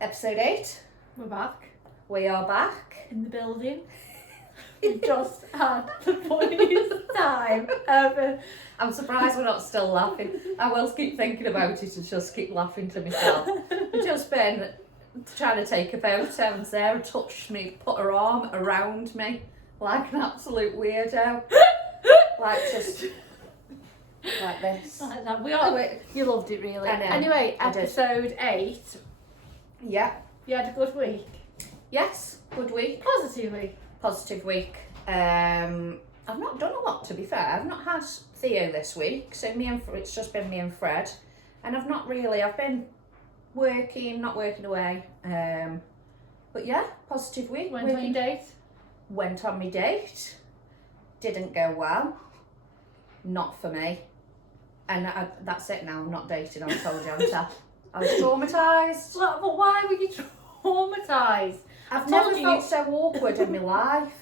Episode 8. We're back We are back. in the building. We just had the funniest time ever. I'm surprised we're not still laughing. I will keep thinking about it and just keep laughing to myself. We've just been trying to take a photo and Sarah touched me, put her arm around me like an absolute weirdo. Like just like this. Like that. We are. You loved it, really. I know, Anyway, I did. episode 8. Yeah. You had a good week. Yes. Good week. Positive week. I've not done a lot, to be fair. I've not had Theo this week, so it's just been me and Fred, and I've been working, not working away. But yeah, positive week. Went on your date? Went on my date. Didn't go well. Not for me. And that's it now. I'm not dating. I told you. I was traumatised. But why were you traumatised? I've never felt so awkward in my life.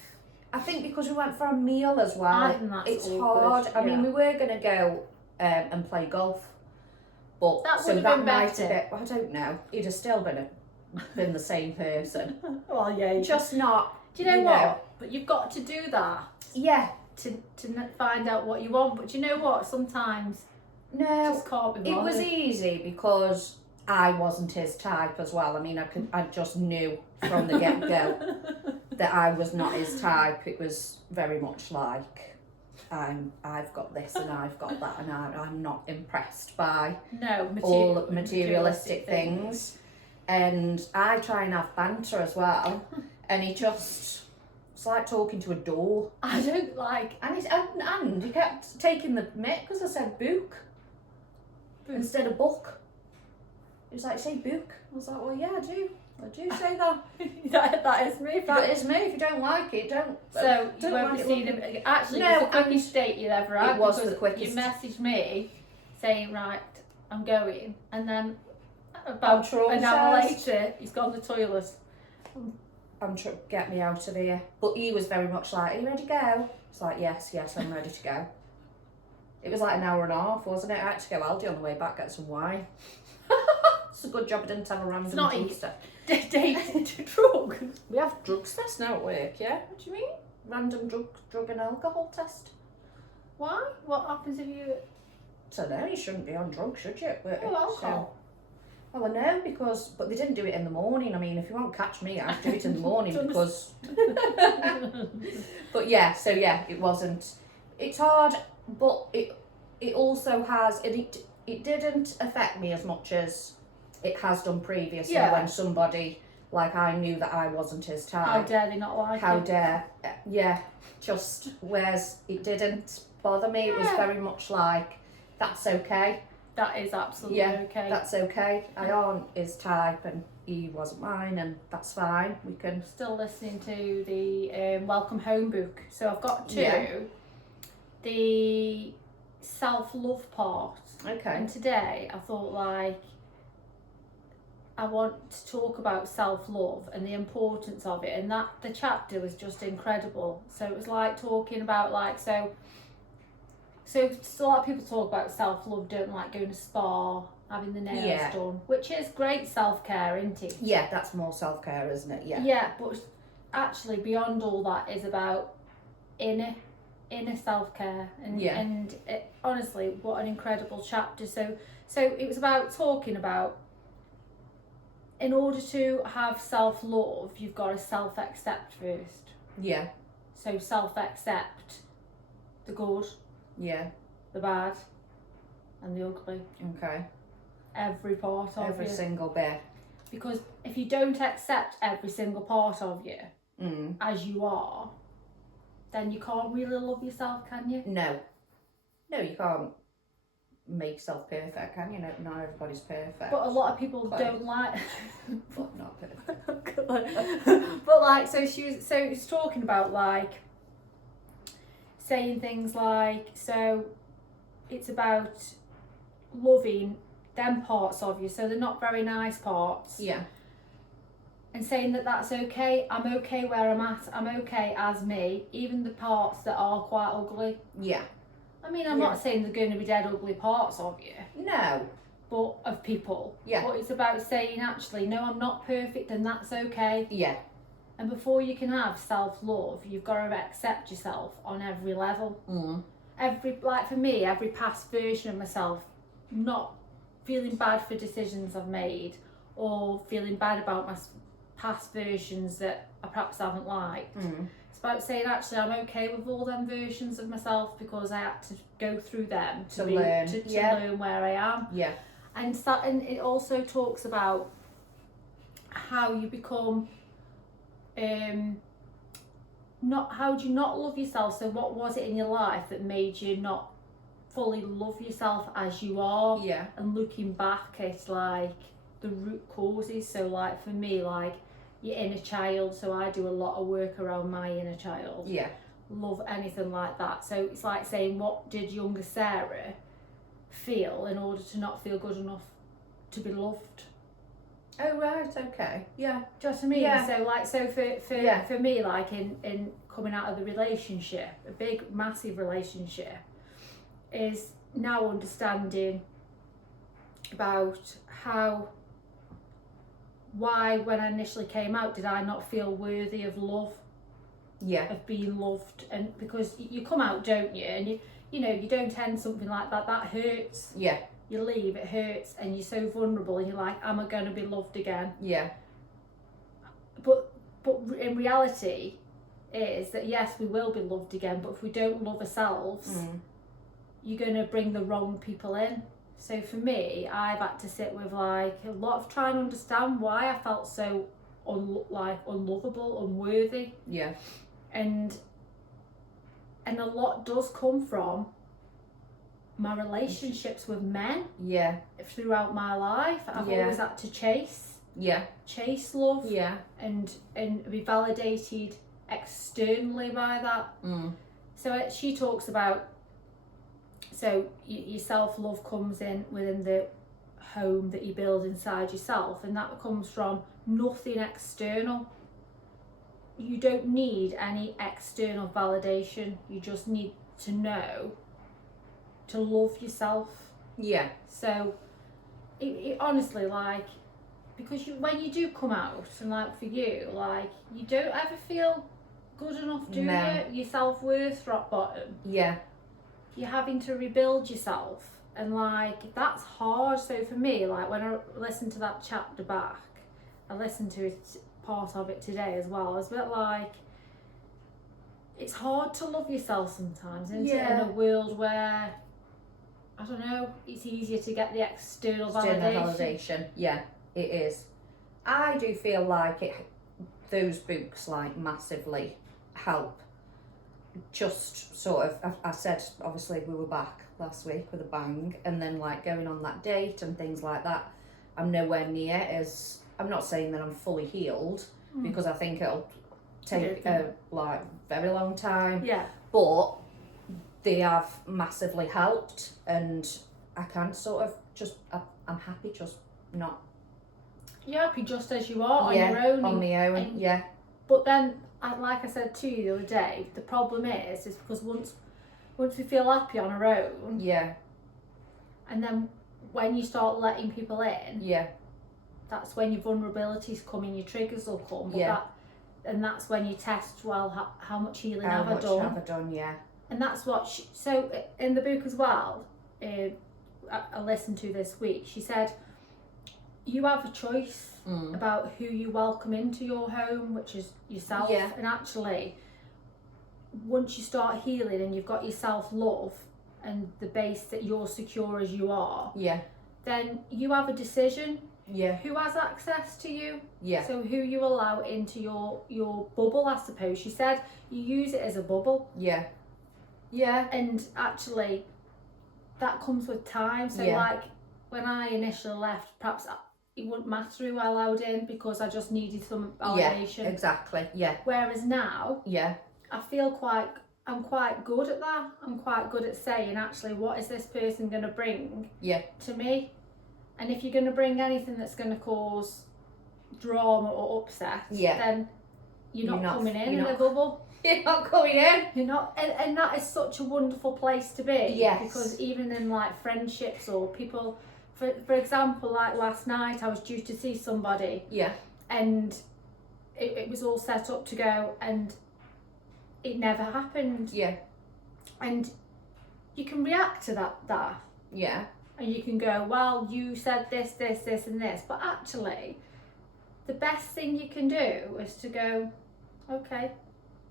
I think because we went for a meal as well. I think that's it's awkward, hard. I mean, we were going to go and play golf, but That so would have that been might have better. been. I don't know. He'd have still been the same person. Well, yeah. Just not. Do you know what? But you've got to do that Yeah. to find out what you want. But do you know what? Sometimes No. just can't be It bothered. was easy because I wasn't his type as well. I mean, I just knew from the get-go that I was not his type. It was very much like I've got this and I've got that, and I'm not impressed by No, all materialistic things. And I try and have banter as well, and it's like talking to a door. I don't like. And he kept taking the mick because I said book instead of book. He was like, say book. I was like, well, yeah, I do say that. that is me. That is me. If you don't like it, don't. So you don't won't like be it, seeing well, him. Actually, No, it was the quickest date you'd ever had. It was because the quickest. You messaged me saying, right, I'm going, and then I'm about an hour traumatised. later, he's gone to the toilet. Get me out of here. But he was very much like, are you ready to go? It's like, yes, I'm ready to go. It was like an hour and a half, wasn't it? I had to go Aldi on the way back, get some wine. It's a good job I didn't have a random not drug easy. test. Dating to drug. We have drugs test now at work, yeah? What do you mean? Random drug and alcohol test. Why? What happens if you? So no, you shouldn't be on drugs, should you? At work? Oh, alcohol. Well, I know but they didn't do it in the morning. I mean, if you won't catch me, I'd do it in the morning because. But yeah, it wasn't. It's hard, but it also has it didn't affect me as much as it has done previously when somebody like I knew that I wasn't his type. How dare they not like How it? dare? Yeah, just whereas it didn't bother me. It was very much like that's okay. That is absolutely okay. That's okay. I aren't his type and he wasn't mine, and that's fine. We can Still listening to the Welcome Home book. So I've got two. Yeah. The self-love part. Okay. And today I thought I want to talk about self-love and the importance of it, and that the chapter was just incredible. So it was like talking about so a lot of people talk about self-love, don't like going to spa, having the nails done, which is great self-care, isn't it? Yeah, that's more self-care, isn't it? Yeah. Yeah, but actually beyond all that is about inner self-care, and it, honestly, what an incredible chapter. So it was about talking about, in order to have self-love, you've got to self-accept first. Yeah. So self-accept the good, Yeah. the bad, and the ugly. Okay. Every part of Every you. single bit. Because if you don't accept every single part of you as you are, then you can't really love yourself, can you? No, you can't make yourself perfect, can you? No, not everybody's perfect. But a lot of people don't like. But not perfect. But like, so it's talking about like saying things like, so it's about loving them parts of you, so they're not very nice parts. Yeah. And saying that that's okay. I'm okay where I'm at. I'm okay as me, even the parts that are quite ugly. Yeah. I mean, I'm not saying they're going to be dead ugly parts of you. No. but of people. Yeah. But it's about saying, actually, no, I'm not perfect, and that's okay. Yeah. And before you can have self-love, you've got to accept yourself on every level. Like for me, every past version of myself, not feeling bad for decisions I've made, or feeling bad about my past versions that I perhaps haven't liked. It's about saying, actually, I'm okay with all them versions of myself because I had to go through them to learn where I am. Yeah. And it also talks about how you become, how do you not love yourself? So what was it in your life that made you not fully love yourself as you are? Yeah. And looking back at like the root causes. So like for me, like your inner child. So I do a lot of work around my inner child. Yeah. Love anything like that. So it's like saying, what did younger Sarah feel in order to not feel good enough to be loved? Oh right, okay. Yeah. Do you know what I mean? Yeah. So like, for me, like in coming out of the relationship, a big massive relationship, is now understanding about why when I initially came out did I not feel worthy of love, of being loved. And because you come out, don't you, and you know you don't end something like that hurts. Yeah. You leave, it hurts, and you're so vulnerable, and you're like, am I going to be loved again? Yeah. But in reality is that yes, we will be loved again, but if we don't love ourselves, you're going to bring the wrong people in. So for me, I've had to sit with like a lot of trying to understand why I felt so unlovable, unworthy. Yeah. And a lot does come from my relationships with men. Yeah. Throughout my life, I've always had to chase love. Yeah. And be validated externally by that. So she talks about, so your self-love comes in within the home that you build inside yourself, and that comes from nothing external. You don't need any external validation. You just need to know to love yourself. Yeah. So it honestly, like, because when you do come out, and like for you, like, you don't ever feel good enough, do you? Your self-worth rock bottom. Yeah. You're having to rebuild yourself, and like that's hard. So for me, like when I listened to that chapter back, I listened to it, part of it today as well. I was a bit like, it's hard to love yourself sometimes, isn't it? In a world where, I don't know, it's easier to get the external validation. Yeah, it is. I do feel like those books like massively help. Just sort of, I said obviously we were back last week with a bang, and then like going on that date and things like that, I'm nowhere near as, I'm not saying that I'm fully healed, because I think it'll take a like very long time. Yeah. But they have massively helped, and I can sort of just, I'm happy just not. You're happy just as you are on your own. On my own, yeah. But then, like I said to you the other day, the problem is because once we feel happy on our own, and then when you start letting people in, that's when your vulnerabilities come and your triggers will come. But and that's when you test, well, how much healing have I done? And that's what so in the book as well, I listened to this week, she said, you have a choice about who you welcome into your home, which is yourself. And actually, once you start healing and you've got your self-love and the base that you're secure as you are, then you have a decision. Who has access to you? So who you allow into your bubble, I suppose. She said you use it as a bubble. And actually, that comes with time. So like when I initially left, perhaps it wouldn't matter who I allowed in because I just needed some validation. Exactly. Whereas now, I feel I'm quite good at that. I'm quite good at saying, actually, what is this person going to bring to me? And if you're going to bring anything that's going to cause drama or upset, then you're not coming in the bubble. You're not coming in. You're not, and that is such a wonderful place to be. Yes. Because even in like friendships or people for example, like last night, I was due to see somebody. Yeah. And it was all set up to go, and it never happened. Yeah. And you can react to that. Yeah. And you can go, well, you said this, and this. But actually, the best thing you can do is to go, okay.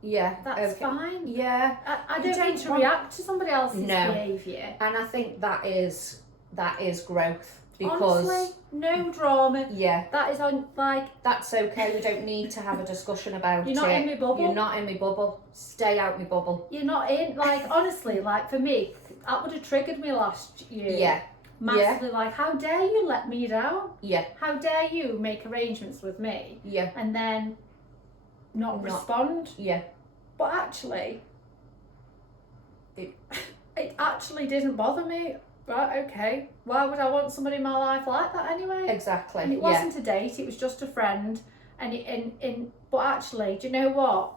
Yeah. That's fine. Yeah. I don't need to react to somebody else's behaviour. And I think that is growth. Because honestly, no drama. Yeah. That is that's okay. We don't need to have a discussion about You're not in my bubble. You're not in my bubble. Stay out my bubble. You're not in, honestly, for me, that would have triggered me last year. Yeah. Massively, how dare you let me down? Yeah. How dare you make arrangements with me? Yeah. And then not respond? Yeah. But actually, it actually didn't bother me. Right, okay. Why would I want somebody in my life like that anyway? Exactly. And it wasn't a date, it was just a friend. But actually, do you know what?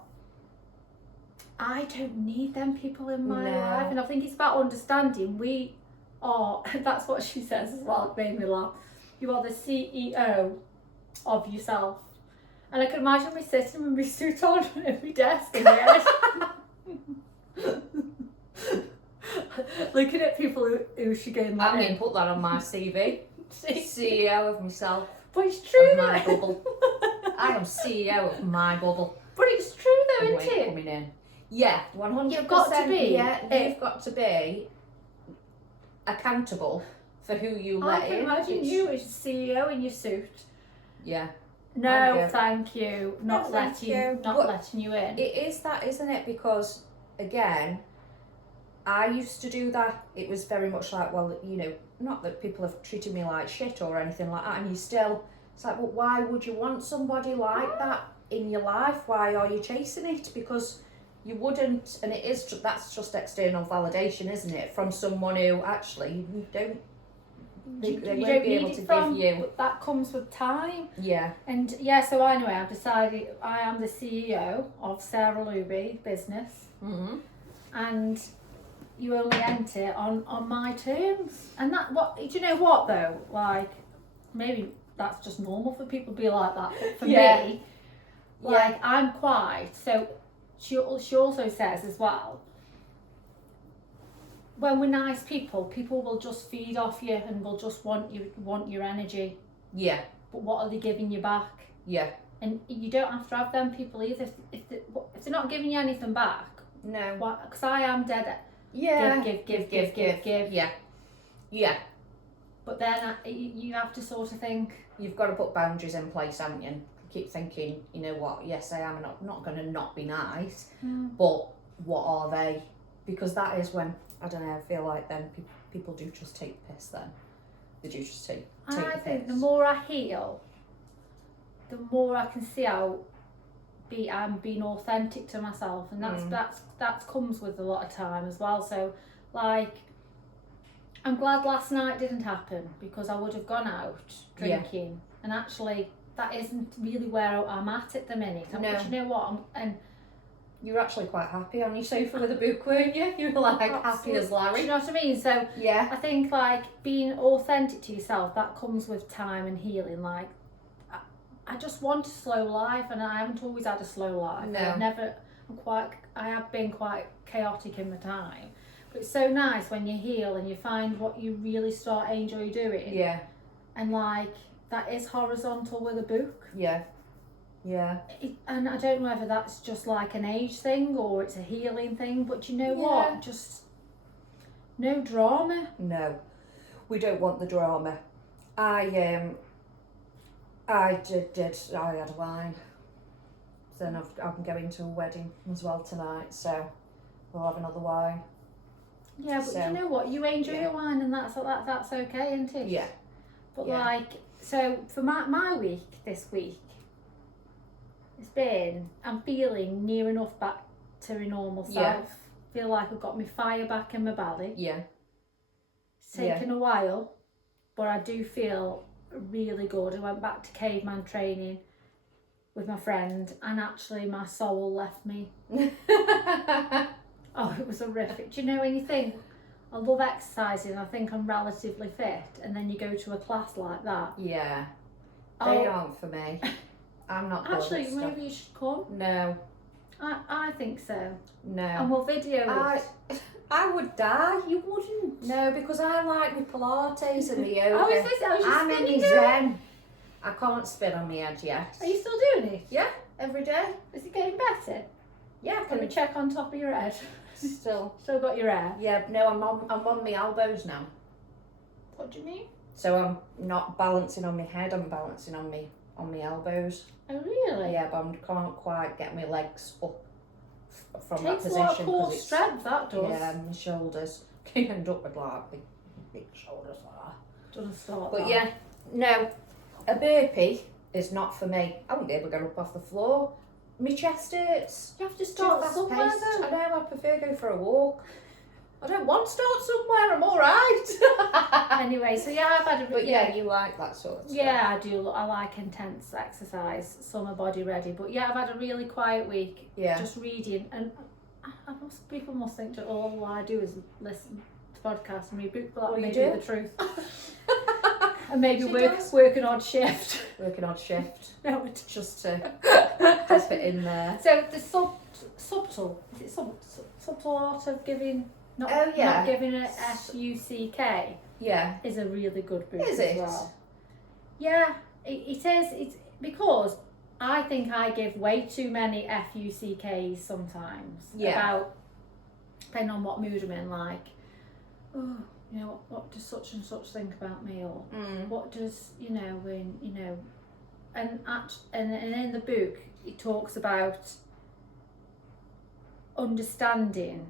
I don't need them people in my life. And I think it's about understanding we are, that's what she says as well, it made me laugh. You are the CEO of yourself. And I can imagine me sitting with my suit on at my desk in the head. Looking at people who should go in I'm going to put that on my CV. CEO of myself. But it's true. Of my bubble. I am CEO of my bubble. But it's true though, isn't it? Coming in. Yeah, 100%. You've got to be. Yeah, you've got to be accountable for who you let in. I can imagine you as CEO in your suit. Yeah. No, thank you. Not letting you in. It is that, isn't it? Because again, I used to do that. It was very much like, well, not that people have treated me like shit or anything like that, and it's like, well, why would you want somebody like that in your life? Why are you chasing it? Because you wouldn't, and that's just external validation, isn't it? From someone who actually you don't. They won't be able to give you. That comes with time. Yeah. And so anyway, I've decided I am the CEO of Sarah Luby business. Mm-hmm. And you only enter on my terms. And do you know what though? Maybe that's just normal for people to be like that. But for me, I'm quite. So she also says as well, when we're nice people will just feed off you and will just want your energy. Yeah. But what are they giving you back? Yeah. And you don't have to have them people either. If they're not giving you anything back. No. Because I am dead at give. Yeah. Yeah. But then you have to sort of think. You've got to put boundaries in place, haven't you? Keep thinking, you know what, yes, I am not going to not be nice, but what are they? Because that is when, I don't know, I feel like then people do just take the piss then. They do just take the piss. I think the more I heal, the more I can see how I'm being authentic to myself, and that comes with a lot of time as well. So I'm glad last night didn't happen, because I would have gone out drinking, and actually that isn't really where I'm at the minute. No. But you know what? You were actually quite happy on your sofa with a book, weren't you? You were happy as Larry. Do you know what I mean? So I think being authentic to yourself, that comes with time and healing. I just want a slow life, and I haven't always had a slow life. No. I have been quite chaotic in my time. But it's so nice when you heal and you find what you really start enjoy doing. Yeah. And that is horizontal with a book. Yeah. Yeah. And I don't know whether that's just an age thing or it's a healing thing, but you know what? Just no drama. No, we don't want the drama. I had a wine. Then I'm going to a wedding as well tonight, so we'll have another wine. Yeah, but you know what? You enjoy your wine, and that's okay, isn't it? Yeah. But so for my week this week, I'm feeling near enough back to a normal self. Feel like I've got my fire back in my belly. Yeah. It's taken a while, but I do feel really good. I went back to caveman training with my friend, and actually my soul left me. Oh, it was horrific. Do you know when you think, I love exercising. I think I'm relatively fit, and then you go to a class like that. Yeah. They aren't for me. I'm not good Actually, at stuff. maybe you should come. No. I think so. No. And we'll video it. I would die. You wouldn't. No, because I like my Pilates and my yoga. Oh, is this? I was just I'm in spinning my it. Zen. I can't spin on my head yet. Are you still doing it? Yeah, every day. Is it getting better? Yeah, Can we check on top of your head? Still Got your hair? Yeah, no, I'm on my elbows now. What do you mean? So I'm not balancing on my head, I'm balancing on my elbows. Oh, really? Yeah, but I can't quite get my legs up from Takes that a lot of position. core strength, that does. Yeah, my shoulders. You end up with like big shoulders like that. Doesn't start But that. yeah, no, a burpee is not for me. I wouldn't be able to get up off the floor. My chest hurts. You have to Too start fast somewhere paced. though. I know, I prefer go for a walk. I don't want to start somewhere, I'm alright. Anyway, so yeah, I've had a... But yeah, you like that sort of stuff. Yeah, I do. I like intense exercise, summer body ready. But yeah, I've had a really quiet week. Yeah. Just reading, and people must think that all I do is listen to podcasts and read books, but that may be the truth. And maybe work an odd shift. Work an odd shift. No, it's Just to fit in there. so the subtle, is it subtle art of giving? Not giving a FUCK. Yeah. Is a really good book Is as it? well. Yeah, it is. It's because I think I give way too many FUCKs sometimes. Yeah. About, depending on what mood I'm in, like, oh, you know, what does such and such think about me, or what does, you know, when, you know, and in the book it talks about understanding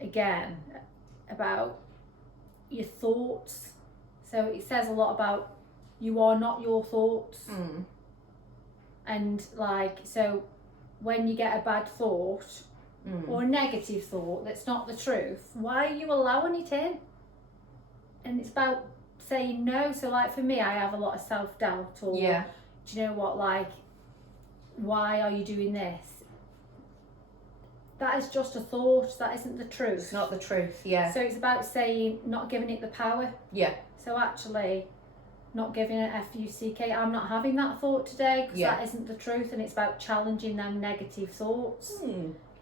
again about your thoughts. So it says a lot about you are not your thoughts. And like, so when you get a bad thought or a negative thought that's not the truth, why are you allowing it in? And it's about saying no. So like for me, I have a lot of self-doubt, or do you know what, like, why are you doing this? That is just a thought, that isn't the truth. It's not the truth, yeah. So it's about saying, not giving it the power. Yeah. So actually, not giving it FUCK, I'm not having that thought today because that isn't the truth, and it's about challenging them negative thoughts.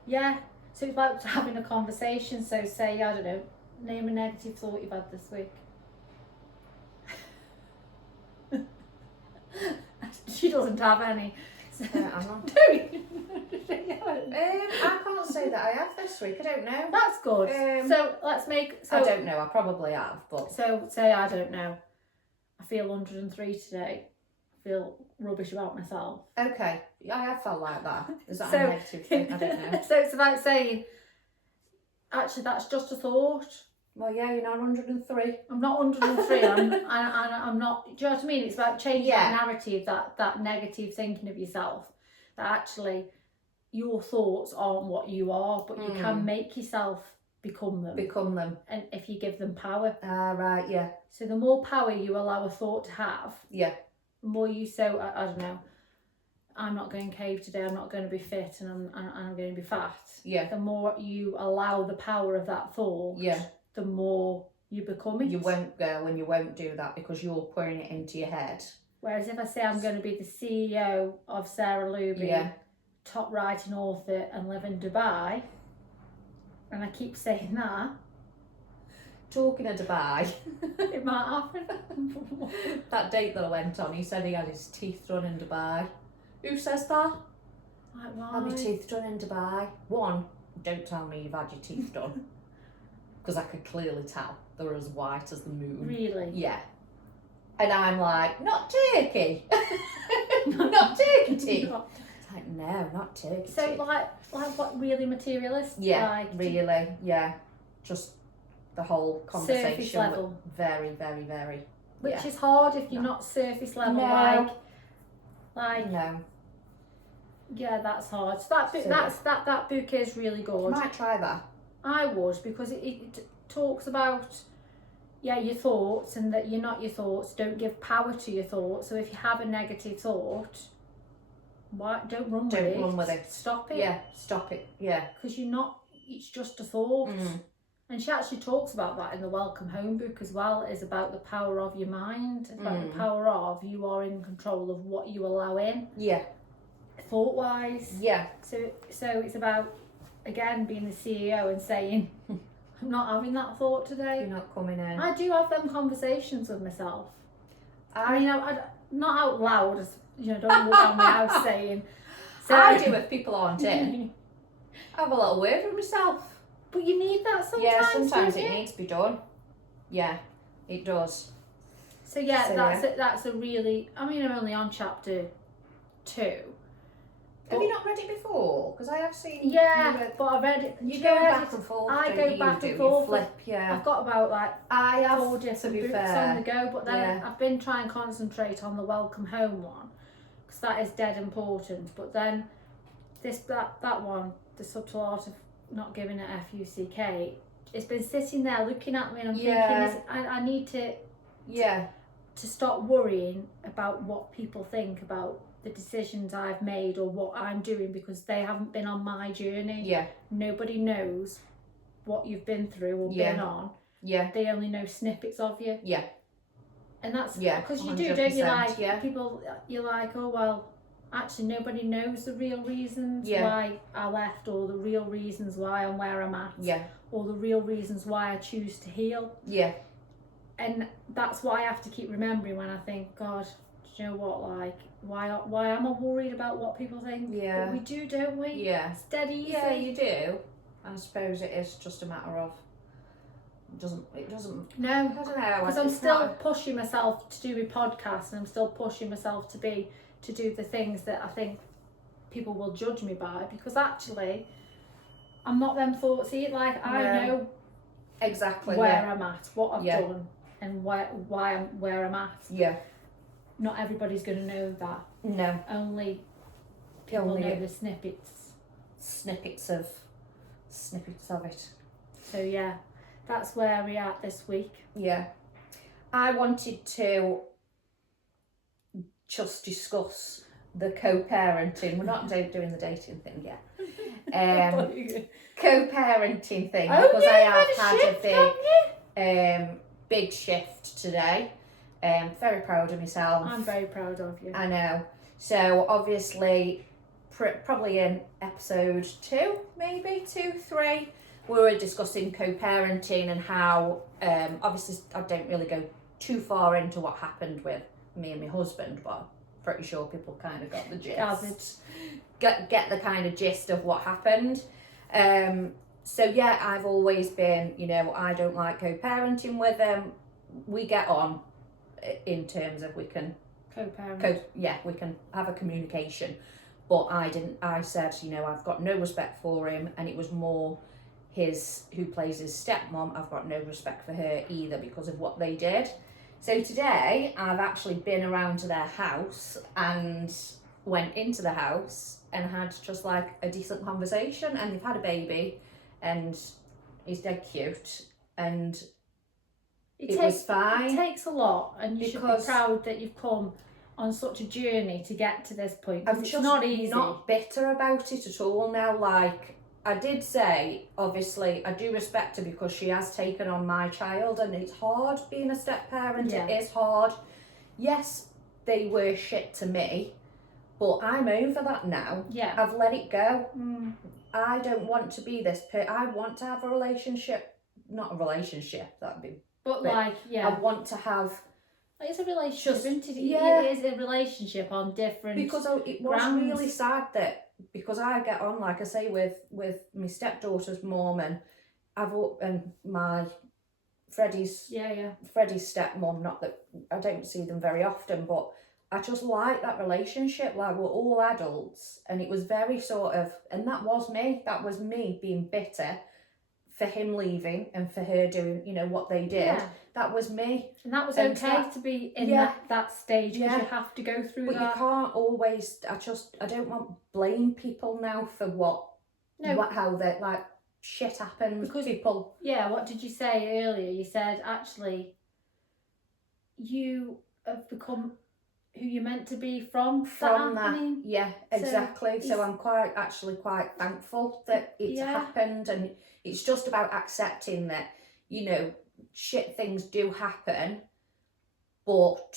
Yeah. So it's about having a conversation. So say, I don't know, name a negative thought you've had this week. She doesn't have any. So, I'm not. I can't say that I have this week. I don't know. That's good. So let's make. So I don't know. I probably have, but so say I don't know. I feel 103 today. I feel rubbish about myself. Okay, I have felt like that. Is that So- a negative thing? I don't know. So it's about saying, actually, that's just a thought. Well, yeah, you're not 103. I'm not 103. I'm not. Do you know what I mean? It's about changing that narrative, that negative thinking of yourself. That actually, your thoughts aren't what you are, but you can make yourself become them. Become them. And if you give them power. Right, yeah. So the more power you allow a thought to have, Yeah. the more you so I don't know. I'm not going cave today. I'm not going to be fit, and I'm going to be fat. Yeah. The more you allow the power of that thought. Yeah. The more you become it. You won't go and you won't do that because you're putting it into your head. Whereas if I say I'm going to be the CEO of Sarah Luby, top writing author, and live in Dubai, and I keep saying that, Talking of Dubai, it might happen. that date that I went on, he said he had his teeth done in Dubai. Who says that? Like, why? Had my teeth done in Dubai. One, don't tell me you've had your teeth done. Because I could clearly tell they're as white as the moon. Really? Yeah. And I'm like, not turkey. Not turkey teeth. It's like, no, not turkey So teeth. like what, really materialist? Yeah, like, really, yeah. Just the whole conversation. Surface level. Very, very, very. Which is hard if you're not surface level. No. Like No. yeah, that's hard. So that book, So- that book is really good. Might try that. I would, because it talks about your thoughts, and that you're not your thoughts. Don't give power to your thoughts. So if you have a negative thought, don't run with it. Don't run with it. Stop it. Yeah, stop it. Yeah. Because you're not. It's just a thought. And she actually talks about that in the Welcome Home book as well. It's about the power of your mind. It's about the power of you are in control of what you allow in. Yeah. Thought-wise. Yeah. So it's about, again, being the CEO and saying, I'm not having that thought today. You're not coming in. I do have them conversations with myself. I mean, I not out loud, as you know, don't walk around my house saying. So, I do if people aren't in. I have a little word with myself. But you need that sometimes. Yeah, sometimes it needs to be done. Yeah, it does. So that's a really. I mean, I'm only on chapter 2. Have you not read it before? Because I have seen. Yeah, but I read it. You go back and forth. I go back and forth. You flip, yeah. I've got about I have 4 different books on the go, but then Yeah. I've been trying to concentrate on the Welcome Home one because that is dead important. But then that one, The Subtle Art of Not Giving a F-U-C-K, it's been sitting there looking at me, and I'm thinking, I need to stop worrying about what people think about the decisions I've made or what I'm doing, because they haven't been on my journey. Yeah. Nobody knows what you've been through or been on. Yeah. They only know snippets of you. Yeah. And that's because you do, don't you? Like people, you're like, oh well, actually nobody knows the real reasons why I left, or the real reasons why I'm where I'm at, or the real reasons why I choose to heal. Yeah. And that's why I have to keep remembering when I think, God, do you know what? Like, why am I worried about what people think? Yeah. But we do, don't we? Yeah. It's dead easy. Yeah, you do. I suppose it is just a matter of. It doesn't. No. I don't know. Because I'm still pushing myself to do my podcast, and I'm still pushing myself to do the things that I think people will judge me by, because actually I'm not them thoughts either. Like, I know exactly where I'm at, what I've done, and why I'm where I'm at. Yeah. Not everybody's going to know that. No. Only people know the snippets. Snippets of it. So yeah, that's where we're at this week. Yeah. I wanted to just discuss the co-parenting. We're not doing the dating thing yet. Co-parenting thing, because I have had a big shift today. Very proud of myself. I'm very proud of you. I know. So obviously, probably in episode 2, maybe 2, 3, we were discussing co-parenting and how, obviously I don't really go too far into what happened with me and my husband, but I'm pretty sure people kind of got the gist. Get the kind of gist of what happened. So yeah, I've always been, I don't like co-parenting with them. We get on in terms of we can co-parent. We can have a communication. But I said, I've got no respect for him, and it was more who plays his stepmom, I've got no respect for her either because of what they did. So today I've actually been around to their house and went into the house and had just like a decent conversation, and they've had a baby and he's dead cute, and it was fine. It takes a lot, and you should be proud that you've come on such a journey to get to this point. I'm it's just not easy. Not bitter about it at all now. Like I did say, obviously I do respect her because she has taken on my child, and it's hard being a step parent. It is hard. Yes, they were shit to me, but I'm over that now. Yeah, I've let it go. I don't want to be this. I want to have a relationship, not a relationship. That'd be. But I want to have. It's a relationship, isn't it? Yeah. It is a relationship on different. Because it was really sad that, because I get on, like I say, with my stepdaughter's mum and my Freddie's stepmom. Not that I don't see them very often, but I just like that relationship. Like, we're all adults, and it was very sort of, and that was me. That was me being bitter for him leaving and for her doing, what they did. Yeah. That was me. And that was okay to be in that stage, because you have to go through that. But you can't always, I don't want to blame people now for how they, like, shit happens. Because people. Yeah, what did you say earlier? You said, actually, you have become who you're meant to be from that. Yeah, exactly. So I'm quite thankful that it's happened, and it's just about accepting that, you know, shit things do happen, but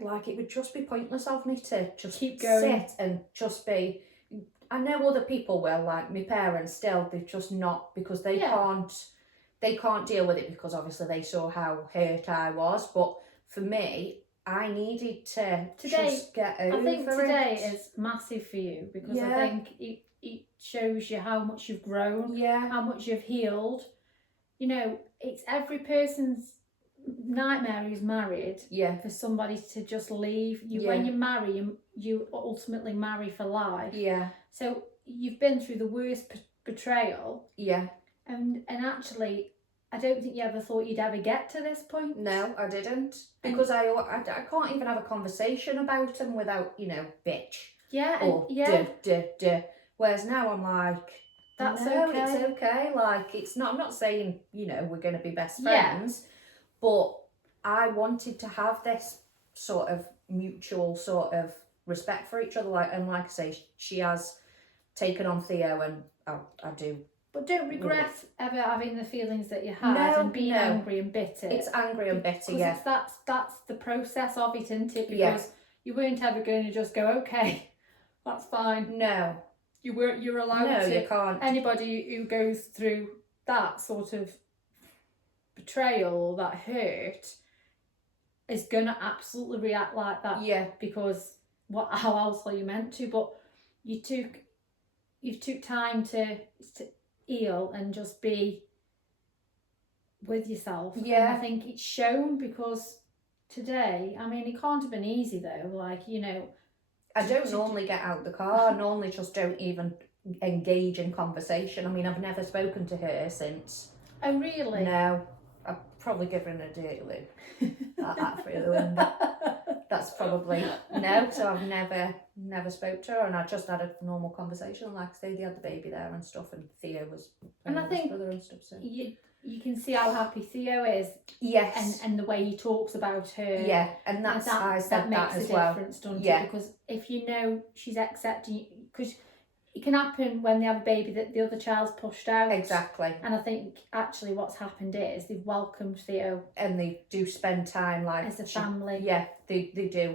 like it would just be pointless of me to just keep going, sit and just be. I know other people will, like my parents still, they're just not, because they can't deal with it, because obviously they saw how hurt I was. But for me, I needed to just get over it. I think today is massive for you, because I think it shows you how much you've grown, how much you've healed. You know, it's every person's nightmare who's married for somebody to just leave you. When you marry, you ultimately marry for life. So you've been through the worst betrayal. And actually, I don't think you ever thought you'd ever get to this point. No, I didn't, because I can't even have a conversation about him without, you know, bitch. Or duh. Whereas now I'm like, that's no, okay. It's okay. Like, it's not. I'm not saying, you know, we're going to be best friends, but I wanted to have this sort of mutual sort of respect for each other. Like, and like I say, she has taken on Theo, and I do. But don't regret ever having the feelings that you had and being angry and bitter. It's angry and bitter, because that's the process of it, isn't it? Because you weren't ever going to just go, okay, that's fine. No. You're allowed to. No, you can't. Anybody who goes through that sort of betrayal or that hurt is going to absolutely react like that. Because how else are you meant to? But you took time to heal and just be with yourself. And I think it's shown, because today, I mean, it can't have been easy though. Like, you know, I don't normally get out the car. I normally just don't even engage in conversation. I mean, I've never spoken to her since. Oh, really? No. I've probably given her a dirty look at through the window. That's probably no. So I've never spoke to her, and I just had a normal conversation. Like I say, they had the baby there and stuff, and Theo was and I think brother and stuff. So you can see how happy Theo is. Yes. And the way he talks about her. Yeah, and that's I said that as well. That makes a difference, doesn't it? Because if you know she's accepting, because it can happen when they have a baby that the other child's pushed out. Exactly. And I think actually what's happened is they've welcomed Theo. And they do spend time like as a family. Yeah, they do.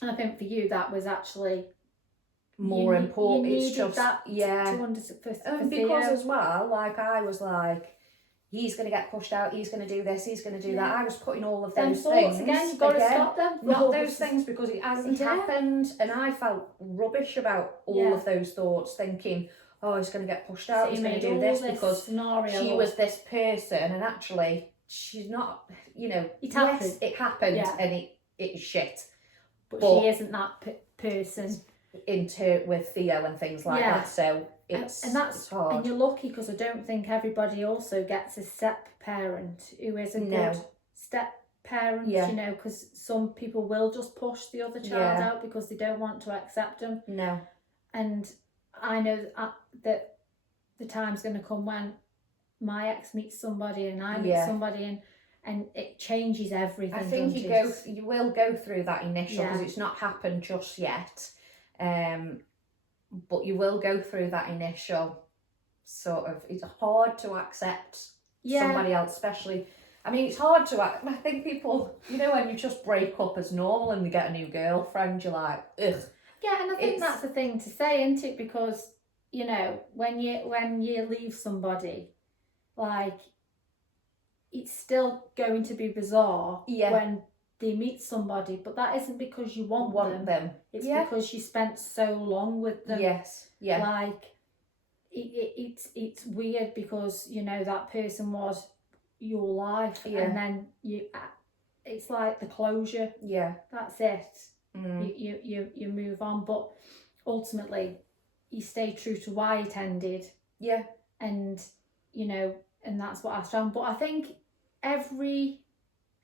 And I think for you that was actually more important. You it's just that to understand for because Theo. As well, like I was like, he's going to get pushed out, he's going to do this, he's going to do that. I was putting all of those things again, you've got to stop them. Not those things, because it hasn't happened, and I felt rubbish about all of those thoughts, thinking, oh, he's going to get pushed out, he's going to do this because she was this person, and actually she's not, you know. It happened. Yes, it happened, and it's shit. But she isn't that person. Into with Theo and things like that, so it's hard. And you're lucky, because I don't think everybody also gets a step parent who is a good step parent. You know, because some people will just push the other child out because they don't want to accept them. No. And I know that the time's going to come when my ex meets somebody and I meet somebody, and it changes everything. I think you will go through that initial, because it's not happened just yet. But you will go through that initial sort of, it's hard to accept somebody else, especially, I mean, it's hard to, I think people, you know, when you just break up as normal and you get a new girlfriend, you're like, ugh. Yeah, and I think that's the thing to say, isn't it? Because, you know, when you leave somebody, like, it's still going to be bizarre when they meet somebody, but that isn't because you want them. It's because you spent so long with them. Yes, yeah. Like, it's weird, because, you know, that person was your life, and then it's like the closure. Yeah, that's it. You move on, but ultimately you stay true to why it ended. Yeah, and you know, and that's what I found. But I think every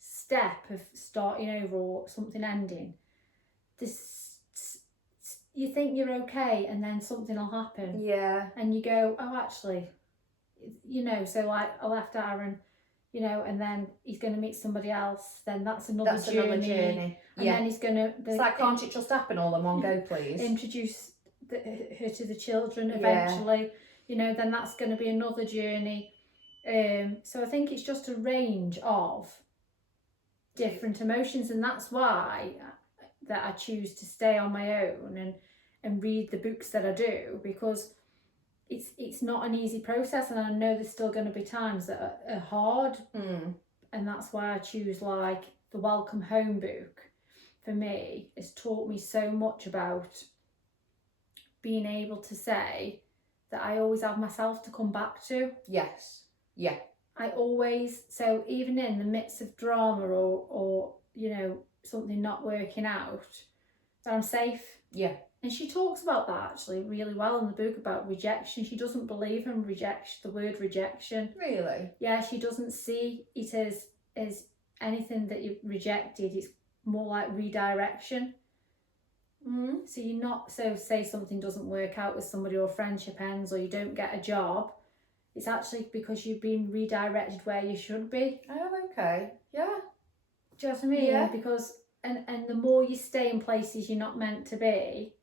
step of starting over or something ending, you think you're okay, and then something will happen. Yeah, and you go, oh, actually, you know. So like, I left Aaron you know, and then he's going to meet somebody else, then that's another journey. Another journey. And then he's going to... It's like, can't it just happen all in one go, please? Introduce her to the children eventually. You know, then that's going to be another journey. So I think it's just a range of different emotions, and that's why that I choose to stay on my own and read the books that I do, because it's not an easy process, and I know there's still going to be times that are hard, and that's why I choose, like, the Welcome Home book. For me, it's taught me so much about being able to say that I always have myself to come back to. Yes. Yeah. I always, so even in the midst of drama or you know, something not working out, that I'm safe. Yeah. And she talks about that actually really well in the book, about rejection. She doesn't believe in the word rejection. Really? Yeah, she doesn't see it as anything that you've rejected. It's more like redirection. So you're not, so say something doesn't work out with somebody, or friendship ends, or you don't get a job, it's actually because you've been redirected where you should be. Oh, okay. Yeah. Do you know what I mean? Yeah. Because and the more you stay in places you're not meant to be,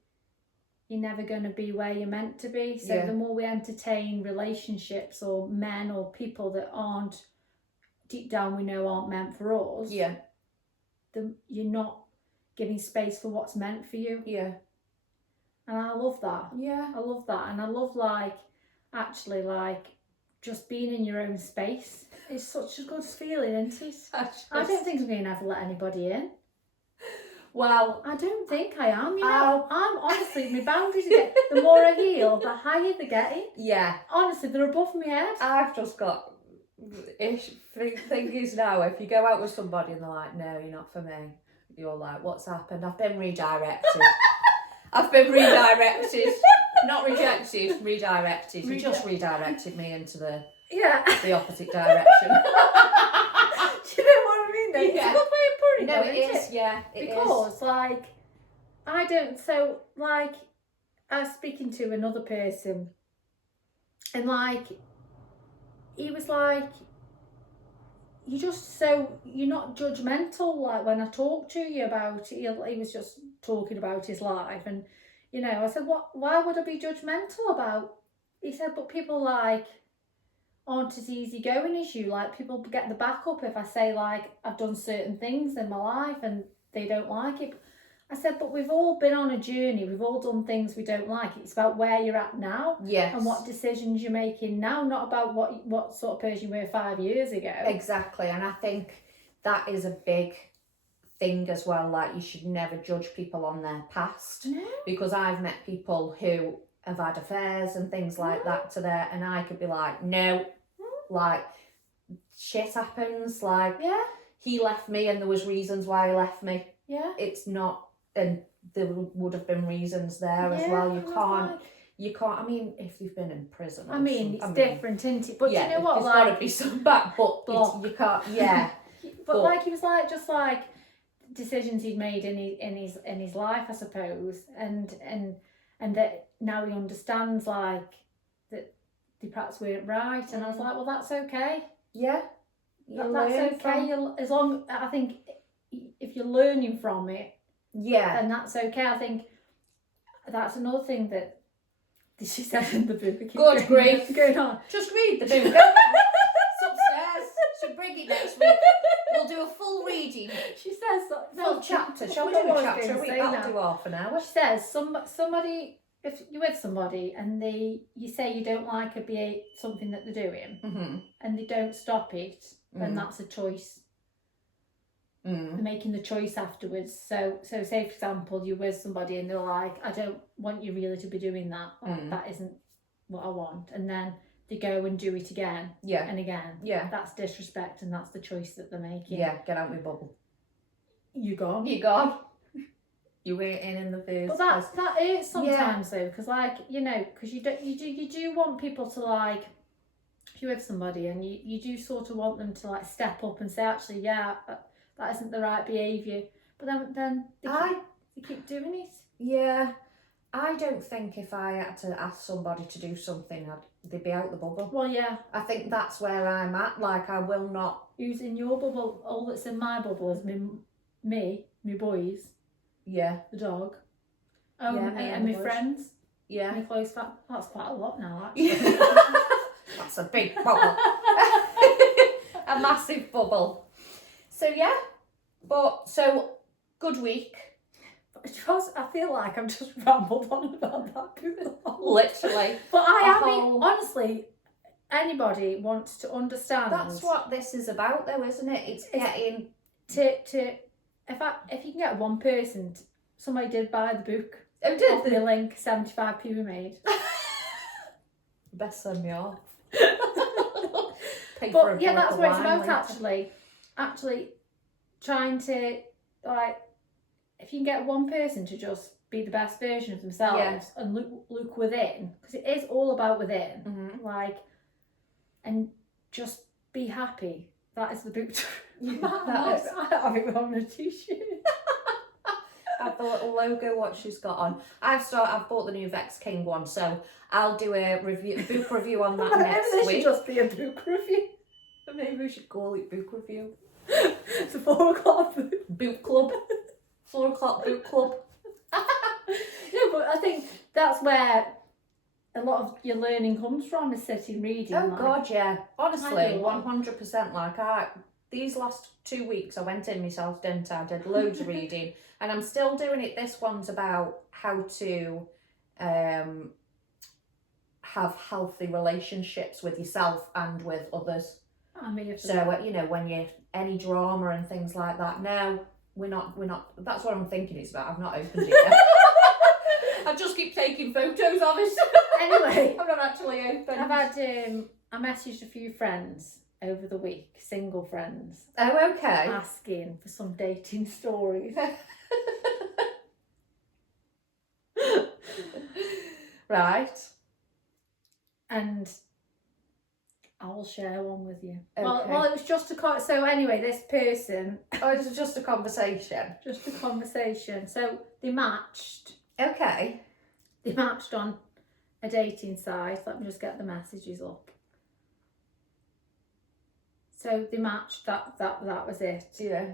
you're never going to be where you're meant to be. So the more we entertain relationships or men or people that aren't, deep down we know aren't meant for us, you're not giving space for what's meant for you. Yeah. And I love that. Yeah. I love that. And I love, like, actually, like, just being in your own space. It's such a good feeling, isn't it? I don't think I'm going to ever let anybody in. Well, I don't think I am. You know, I'm honestly, my boundaries are the more I heal, the higher they're getting. Yeah. Honestly, they're above my head. I've just got... Thing is now, if you go out with somebody and they're like, no, you're not for me, you're like, what's happened? I've been redirected. I've been redirected. Not rejected, redirected. You just redirected me into the opposite direction. Do you know what I mean though? It's a good way of putting it. No, it is, yeah. Because, like, I don't, so, like, I was speaking to another person, and, like, he was like, you're not judgmental, like, when I talk to you about it. He was just talking about his life, and, you know, I said, why would I be judgmental about? He said, but people, like, aren't as easygoing as you. Like, people get the backup if I say, like, I've done certain things in my life and they don't like it. I said, but we've all been on a journey. We've all done things we don't like. It's about where you're at now. Yes. And what decisions you're making now, not about what sort of person you were 5 years ago. Exactly. And I think that is a big thing as well. Like, you should never judge people on their past. No. Because I've met people who have had affairs and things like that to there, and I could be like, no, like, shit happens. Like, he left me and there was reasons why he left me. Yeah. It's not... And there would have been reasons there as well. You can't, I mean, if you've been in prison. I mean, it's different, isn't it? But you know what, there's like... got to be some back, but you can't, but like, he was like, just like, decisions he'd made in his life, I suppose, and that now he understands, like, that they perhaps weren't right, and I was like, well, that's okay. Yeah. That's okay, as long, I think, if you're learning from it, then that's okay. I think that's another thing that she said in the book. Good grief. Going on. Just read the book. It's upstairs. She'll bring it next week. We'll do a full reading. She says... Full chapter. Shall we do a chapter a week? That'll do half an hour. She says, somebody... If you're with somebody and you say you don't like something that they're doing, and they don't stop it, then that's a choice. They're making the choice afterwards. So say, for example, you're with somebody and they're like, I don't want you really to be doing that. That isn't what I want. And then they go and do it again and again. Yeah. That's disrespect, and that's the choice that they're making. Yeah, get out my bubble. You're gone. You're gone. You weren't in the first. But that hurts sometimes though, because, like, you know, because you do want people to, like, if you're with somebody and you do sort of want them to, like, step up and say, actually, that isn't the right behaviour. But then they keep doing it. Yeah. I don't think if I had to ask somebody to do something, they'd be out the bubble. Well, yeah. I think that's where I'm at. Like, I will not. Who's in your bubble? All that's in my bubble is me, my boys. Yeah. The dog. Yeah, and my friends. Yeah. My close family. That's quite a lot now, actually. That's a big bubble. A massive bubble. So, yeah. So, good week. I feel like I've just rambled on about that. Literally. But honestly, anybody wants to understand. That's what this is about, though, isn't it? It's getting if you can get one person. Somebody did buy the book. Oh, did the link? 75p we made. Best send me off. But yeah, that's what it's about. Actually, trying to like. If you can get one person to just be the best version of themselves and look within, because it is all about within, like, and just be happy. That is the book. I have it on a t-shirt. I have the little logo what she's got on. I've bought the new Vex King one, so I'll do a book review on that next week. Maybe it should just be a book review. Maybe we should call it book review. It's a 4 o'clock book club. 4 o'clock book club. No, but I think that's where a lot of your learning comes from, is sitting reading. Oh, God, yeah. Honestly, 100%. Like, these last 2 weeks, I went in myself, didn't I? I did loads of reading, and I'm still doing it. This one's about how to have healthy relationships with yourself and with others. So, you know, when you're any drama and things like that. No, we're not. That's what I'm thinking it's about. I've not opened it yet. I just keep taking photos of it. Anyway, I've not actually opened. I've had I messaged a few friends over the week, single friends. Oh, okay. Asking for some dating stories. Right. And I will share one with you. Okay. Well, it was just so anyway, this person. Oh, it was just a conversation. Just a conversation. So they matched. Okay. They matched on a dating site. Let me just get the messages up. So they matched. That was it. Yeah.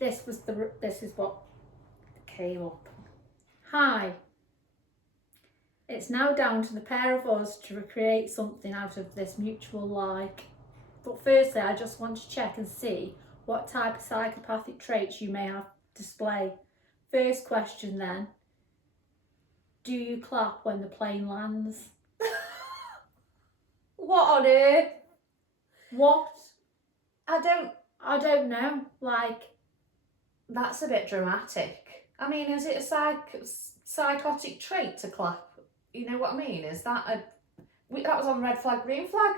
This is what came up. Hi. It's now down to the pair of us to recreate something out of this mutual like. But firstly, I just want to check and see what type of psychopathic traits you may have display. First question then. Do you clap when the plane lands? What on earth? What? I don't know. Like, that's a bit dramatic. I mean, is it a psychotic trait to clap? You know what I mean? Is that that was on red flag, green flag?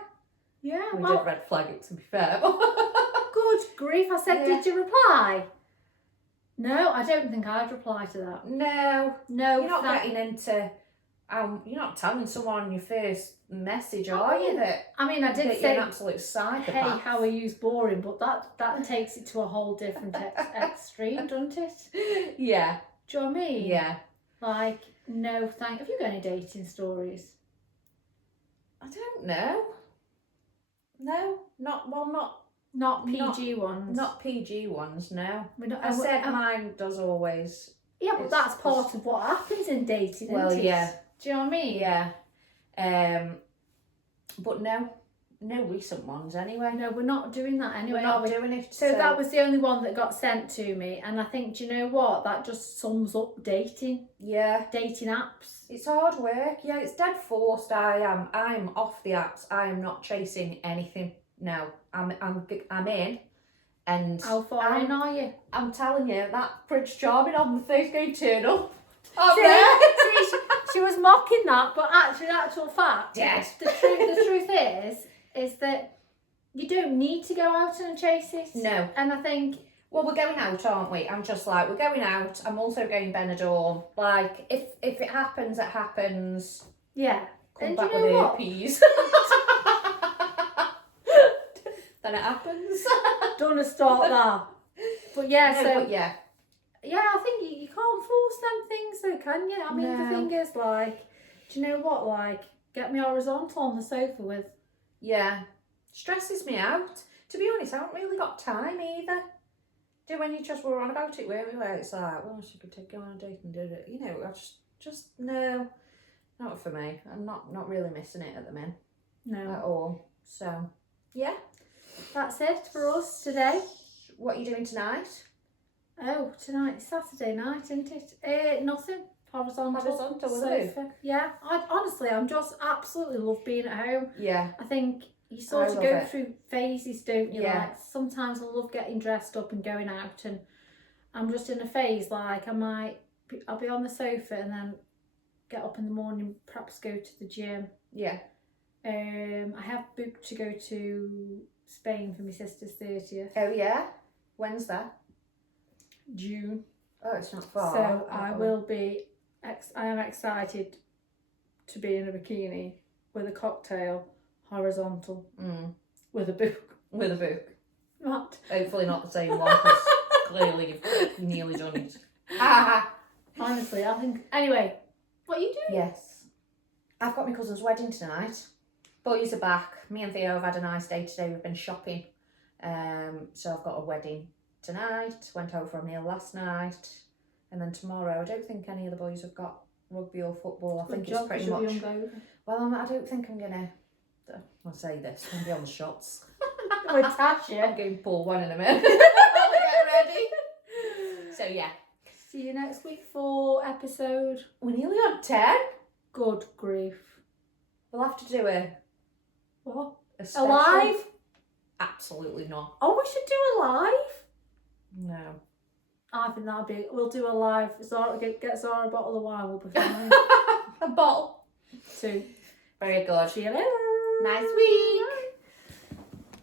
Yeah, we did red flag it, to be fair. Good grief, I said, did you reply? No, I don't think I'd reply to that. No. You're not getting into, you're not telling someone your first message, are you? I mean, I did say, you're an absolute psychopath. Hey, how are you? Boring, but that takes it to a whole different extreme, doesn't it? Yeah. Do you know what I mean? Yeah. Like, no, have you got any dating stories? I don't know. No, not PG ones. Not PG ones, no. I said mine does always. Yeah, but that's part of what happens in dating, isn't it? Yeah. Do you know what I mean? Yeah. But no recent ones anyway. No, we're not doing that anyway. We're not doing it. So that was the only one that got sent to me, and I think, do you know what? That just sums up dating. Yeah. Dating apps. It's hard work. Yeah, it's dead forced. I'm off the apps. I am not chasing anything now. I'm in. And how far in are you? I'm telling you, that Prince Charming on the first game turn up. She was mocking that, but actually, in actual fact, yes. The truth is that you don't need to go out and chase it. No. And I think, well, we're going out, aren't we? I'm just like, we're going out. I'm also going Benidorm. Like, if it happens, it happens. Yeah. Come and back you with know what? herpes. Then it happens. Don't want to start that. But yeah, no, so but yeah. yeah, I think you can't force them things though, can you? I mean, the thing is, like, do you know what? Like, get me horizontal on the sofa with. Yeah. Stresses me out. To be honest, I haven't really got time either. Do when you just were on about it, weren't we? Where it's like, well, she could take you on a date and do it. You know, I just no, not for me. I'm not really missing it at the minute. No. At all. So, yeah. That's it for us today. What are you doing tonight? Oh, tonight's Saturday night, isn't it? Nothing. Horizontal sofa. Yeah. I'm just absolutely love being at home. Yeah. I think you sort of go through phases, don't you? Yeah. Like, sometimes I love getting dressed up and going out, and I'm just in a phase like I'll be on the sofa and then get up in the morning, perhaps go to the gym. Yeah. I have booked to go to Spain for my sister's 30th. Oh yeah? When's that? June. Oh, it's not far. So I am excited to be in a bikini with a cocktail, horizontal, with a book. With a book. What? Hopefully not the same one, because clearly you've nearly done it. Honestly, I think... Anyway, what are you doing? Yes. I've got my cousin's wedding tonight. Boys are back. Me and Theo have had a nice day today. We've been shopping. So I've got a wedding tonight. Went out for a meal last night. And then tomorrow, I don't think any of the boys have got rugby or football. I think it's pretty much... Well, I don't think I'm going to... I'll say this. I'm going to be on the shots. With Tasha. I'm going to pull one in a minute. I'll get ready. So, yeah. See you next week for episode... We're nearly on 10. Good grief. We'll have to do a... What? A live? Absolutely not. Oh, we should do a live? No. I think that'd be... We'll do a live. Zara, get Zara a bottle of wine, we'll be fine. A bottle. 2. Very good. See you later. Nice week.